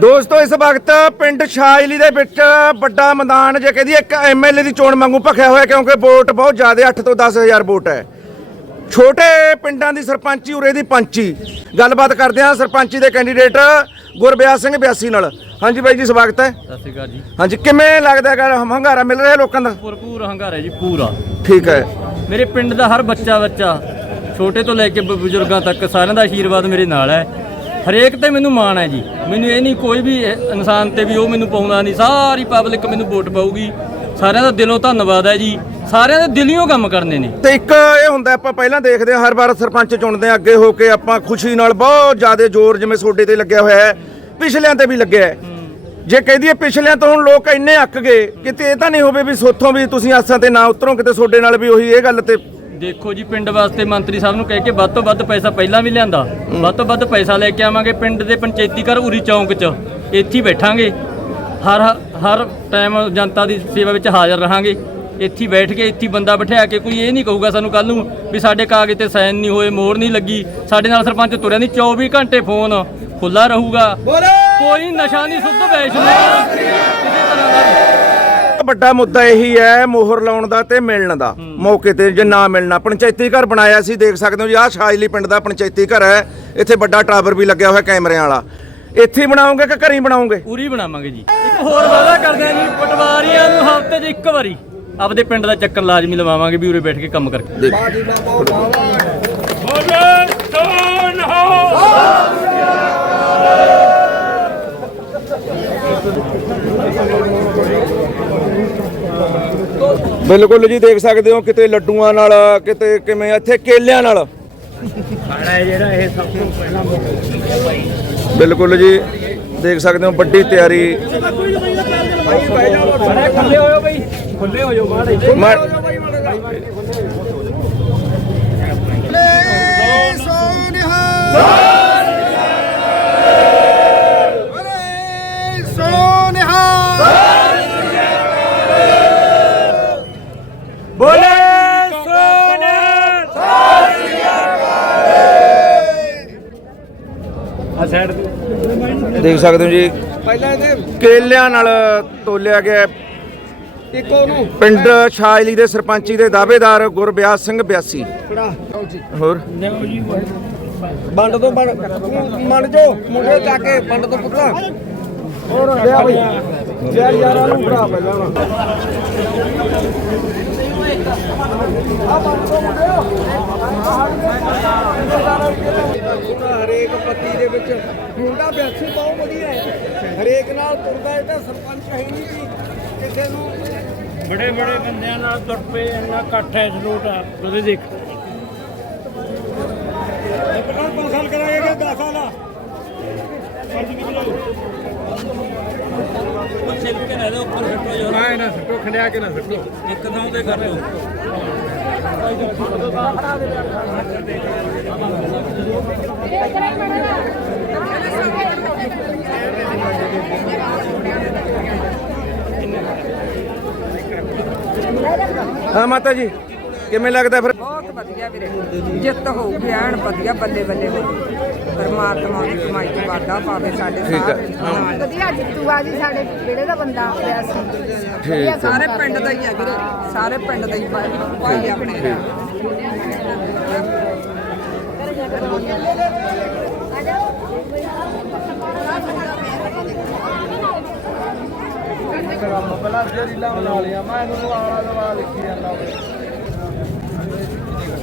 ਦੋਸਤੋ ਇਸ ਵਕਤ ਪਿੰਡ ਸ਼ਾਇਲੀ ਦੇ ਵਿੱਚ ਵੱਡਾ ਮੈਦਾਨ ਜੇ ਕਹਦੀ ਇੱਕ ਐਮਐਲਏ ਦੀ ਚੋਣ ਵਾਂਗੂ ਭਖਿਆ ਹੋਇਆ ਕਿਉਂਕਿ ਵੋਟ ਬਹੁਤ ਜ਼ਿਆਦਾ 8 ਤੋਂ 10000 ਵੋਟ ਹੈ। ਛੋਟੇ ਪਿੰਡਾਂ ਦੀ ਸਰਪੰਚੀ ਉਰੇ ਦੀ ਪੰਚੀ। ਗੱਲਬਾਤ ਕਰਦੇ ਹਾਂ ਸਰਪੰਚੀ ਦੇ ਕੈਂਡੀਡੇਟ ਗੁਰਬਿਆਸ ਸਿੰਘ ਬਿਆਸੀ ਨਾਲ। ਹਾਂਜੀ ਬਾਈ ਜੀ ਸਵਾਗਤ ਹੈ। ਸਤਿ ਸ਼੍ਰੀ ਅਕਾਲ ਜੀ। ਹਾਂਜੀ ਕਿਵੇਂ ਲੱਗਦਾ ਹੈਗਾ ਹੰਗਾਰਾ ਮਿਲ ਰਿਹਾ ਲੋਕਾਂ ਦਾ? ਭਰਪੂਰ ਹੰਗਾਰਾ ਜੀ ਪੂਰਾ। ਠੀਕ ਹੈ। ਮੇਰੇ ਪਿੰਡ ਦਾ ਹਰ ਬੱਚਾ ਬੱਚਾ ਛੋਟੇ ਤੋਂ ਲੈ ਕੇ ਬ- ਬਜ਼ੁਰਗਾਂ ਤੱਕ ਸਾਰਿਆਂ ਦਾ ਆਸ਼ੀਰਵਾਦ ਮੇਰੇ ਨਾਲ ਹੈ। ਹਰੇਕ ਤੇ ਮੈਨੂੰ ਮਾਣ ਹੈ ਜੀ। ਮੈਨੂੰ ਇਹ ਨਹੀਂ ਕੋਈ ਵੀ ਇਹ ਇਨਸਾਨ ਤੇ ਵੀ ਉਹ ਮੈਨੂੰ ਪਾਉਂਦਾ ਨਹੀਂ। ਸਾਰੀ ਪਬਲਿਕ ਮੈਨੂੰ ਵੋਟ ਪਾਊਗੀ। ਸਾਰਿਆਂ ਦਾ ਦਿਲੋਂ ਧੰਨਵਾਦ ਹੈ ਜੀ। ਸਾਰਿਆਂ ਦੇ ਦਿਲਿਓਂ ਕੰਮ ਕਰਨੇ ਨੇ। ਤੇ ਇੱਕ ਇਹ ਹੁੰਦਾ, ਆਪਾਂ ਪਹਿਲਾਂ ਦੇਖਦੇ ਹਾਂ, ਹਰ ਵਾਰ ਸਰਪੰਚ ਚੁਣਦੇ ਹਾਂ, ਅੱਗੇ ਹੋ ਕੇ ਆਪਾਂ ਖੁਸ਼ੀ ਨਾਲ ਬਹੁਤ ਜ਼ਿਆਦਾ ਜ਼ੋਰ ਜਿਵੇਂ ਸੋਡੇ ਤੇ ਲੱਗਿਆ ਹੋਇਆ ਹੈ, ਪਿਛਲਿਆਂ ਤੇ ਵੀ ਲੱਗਿਆ ਹੈ। ਜੇ ਕਹਿੰਦੀ ਹੈ ਪਿਛਲਿਆਂ ਤੋਂ ਹੁਣ ਲੋਕ ਇੰਨੇ ਅੱਕ ਗਏ ਕਿਤੇ ਇਹ ਤਾਂ ਨਹੀਂ ਹੋਵੇ ਵੀ ਸੋਥੋਂ ਵੀ ਤੁਸੀਂ ਆਸਾਂ ਤੇ ਨਾ ਉਤਰੋ ਕਿਤੇ ਸੋਡੇ ਨਾਲ ਵੀ ਉਹੀ ਇਹ ਗੱਲ ਤੇ ਦੇਖੋ ਜੀ ਪਿੰਡ ਵਾਸਤੇ ਮੰਤਰੀ ਸਾਹਿਬ ਨੂੰ ਕਹਿ ਕੇ ਵੱਧ ਤੋਂ ਵੱਧ ਪੈਸਾ ਪਹਿਲਾਂ ਵੀ ਲਿਆਂਦਾ। ਵੱਧ ਤੋਂ ਵੱਧ ਪੈਸਾ ਲੈ ਕੇ ਆਵਾਂਗੇ ਪਿੰਡ ਦੇ ਪੰਚਾਇਤੀ ਘਰ ਉਰੀ ਚੌਂਕ 'ਚ। ਇੱਥੇ ਹੀ ਬੈਠਾਂਗੇ। ਹਰ ਹਰ ਟਾਈਮ ਜਨਤਾ ਦੀ ਸੇਵਾ ਵਿੱਚ ਹਾਜ਼ਰ ਰਹਾਂਗੇ। ਇੱਥੇ ਹੀ ਬੈਠ ਕੇ ਇੱਥੇ ਬੰਦਾ ਬਿਠਾ ਕੇ ਕੋਈ ਇਹ ਨਹੀਂ ਕਹੂਗਾ ਸਾਨੂੰ ਕੱਲ ਨੂੰ ਵੀ ਸਾਡੇ ਕਾਗਜ਼ ਤੇ ਸਾਈਨ ਨਹੀਂ ਹੋਏ ਮੋਹਰ ਨਹੀਂ ਲੱਗੀ। ਸਾਡੇ ਨਾਲ ਸਰਪੰਚ ਤੁਰਿਆ ਨਹੀਂ 24 ਘੰਟੇ ਫੋਨ ਖੁੱਲਾ ਰਹੂਗਾ। ਕੋਈ ਨਸ਼ਾ ਨਹੀਂ ਸੁੱਧ ਵੇਚਣਾ ਕਿਸੇ ਤਰ੍ਹਾਂ ਦਾ ਵੀ। ਵੱਡਾ ਮੁੱਦਾ ਇਹੀ ਹੈ ਮੋਹਰ ਲਾਉਣ ਦਾ ਤੇ ਮਿਲਣ ਦਾ। ਮੌਕੇ ਤੇ ਜੇ ਨਾ ਮਿਲਣਾ। ਪੰਚਾਇਤੀ ਘਰ ਬਣਾਇਆ ਸੀ ਦੇਖ ਸਕਦੇ ਹੋ ਜੀ ਆਹ ਸ਼ਾਇਲੀ ਪਿੰਡ ਦਾ ਪੰਚਾਇਤੀ ਘਰ ਹੈ। ਇੱਥੇ ਵੱਡਾ ਟਾਵਰ ਵੀ ਲੱਗਿਆ ਹੋਇਆ ਕੈਮਰਿਆਂ ਵਾਲਾ। ਇੱਥੇ ਹੀ ਬਣਾਓਗੇ ਕਿ ਘਰੀ ਬਣਾਓਗੇ? ਪੂਰੀ ਬਣਾਵਾਂਗੇ ਜੀ। ਇੱਕ ਹੋਰ ਵਾਅਦਾ ਕਰਦੇ ਆ ਜੀ ਪਟਵਾਰੀਆਂ ਨੂੰ ਹਫ਼ਤੇ 'ਚ ਇੱਕ ਵਾਰੀ ਆਪਦੇ ਪਿੰਡ ਦਾ ਚੱਕਰ ਲਾਜ਼ਮੀ ਲਵਾਵਾਂਗੇ ਵੀ ਉਰੇ ਬੈਠ ਕੇ ਕੰਮ ਕਰਕੇ। ਬਿਲਕੁਲ ਜੀ ਦੇਖ ਸਕਦੇ ਹੋ ਕਿਤੇ ਲੱਡੂਆਂ ਨਾਲ ਕਿਤੇ ਕਿਵੇਂ ਇੱਥੇ ਕੇਲਿਆਂ ਨਾਲ। ਬਿਲਕੁਲ ਜੀ ਦੇਖ ਸਕਦੇ ਹੋ ਵੱਡੀ ਤਿਆਰੀ। ਖੁੱਲੇ ਹੋਇਓ ਬਈ ਖੁੱਲੇ ਹੋ ਜਾਓ ਬਾਹਰ ਮੈਂ ਬੋਲੇ ਸੋਨੇ ਦੇਖ ਸਕਦੇ ਹੋ ਜੀ। ਕੇਲਿਆਂ ਨਾਲ ਤੋਲਿਆ ਗਿਆ ਪਿੰਡ ਸ਼ਾਇਲੀ ਦੇ ਸਰਪੰਚੀ ਦੇ ਦਾਅਵੇਦਾਰ ਗੁਰਬਿਆਸ ਸਿੰਘ ਬਿਆਸੀ। ਹੋਰ? ਵੰਡ ਤੋਂ ਵੰਡ। ਮੰਨ ਜੋ ਮੁੰਡੇ ਚੱਕ ਕੇ ਵੰਡ ਤੋਂ ਪੁੱਤਰਾ। ਹੋਰ ਲਿਆ ਬਈ। ਜੈ ਯਾਰਾਂ ਨੂੰ ਭਰਾ ਪਹਿਲਾਂ ਹਰੇਕ ਪੱਤੀ ਦੇ ਵਿੱਚ ਮੁੰਡਾ ਬਿਆਸੀ ਬਹੁਤ ਵਧੀਆ ਹੈ ਹਰੇਕ ਨਾਲ ਤੁਰਦਾ ਹੈ ਤਾਂ ਸਰਪੰਚ ਹੈ ਨਹੀਂ ਜੀ ਕਿਸੇ ਨੂੰ ਬੜੇ ਬੜੇ ਬੰਦਿਆਂ ਨਾਲ ਤੁਰ ਪਏ, ਇੰਨਾ ਇਕੱਠ ਹੈ ਇਸ ਆ। ਤੁਸੀਂ ਦੇਖ। ਕਿੰਨਾ 5 ਸਾਲ ਕਰਾਂਗੇ ਕਿ 10 ਸਾਲ ਆ ਛਿਲਕ ਕੇ ਲੈ ਲਓ ਉੱਪਰ ਨਾ ਨਾ ਸੱਟੋ ਖੰਡਿਆ ਕੇ ਨਾ ਸੱਟੋ। ਇੱਕ ਥਾਂ ਤੇ ਕਰ ਲਓ। ਹਾਂ ਮਾਤਾ ਜੀ। ਕਿਵੇਂ ਲੱਗਦਾ ਫਿਰ? ਬਹੁਤ ਵਧੀਆ ਵੀਰੇ। ਜਿੱਤ ਹੋਊਗੀ ਐਨ ਵਧੀਆ ਬੱਲੇ ਬੱਲੇ ਹੋਊਗੀ ਪਰਮਾਤਮਾ ਦੀ ਕਮਾਈ ਚ ਵਾਧਾ ਪਾਵੇ ਸਾਡੇ ਠੀਕ ਹੈ। ਸਾਰੇ ਵਧੀਆ ਜਿੱਤੂਗਾ ਜੀ ਸਾਡੇ ਵਿਹੜੇ ਦਾ ਬੰਦਾ ਹੋਇਆ ਸੀ। ਵਧੀਆ ਕੰਮ ਸਾਰੇ। ਪਿੰਡ ਦਾ ਹੀ ਹੈ ਵੀਰੇ। ਸਾਰੇ ਪਿੰਡ ਦਾ ਹੀ ਭਾਈ ਭਾਈ ਆਪਣੇ ਦਾ ਪਹਿਲਾਂ ਜੇ ਰੀਲਾਂ ਬਣਾ ਲਿਆ। ਮੈਂ ਇਹਨੂੰ ਆਲਾ ਦਵਾ ਲਿਖੀ ਜਾਂਦਾ।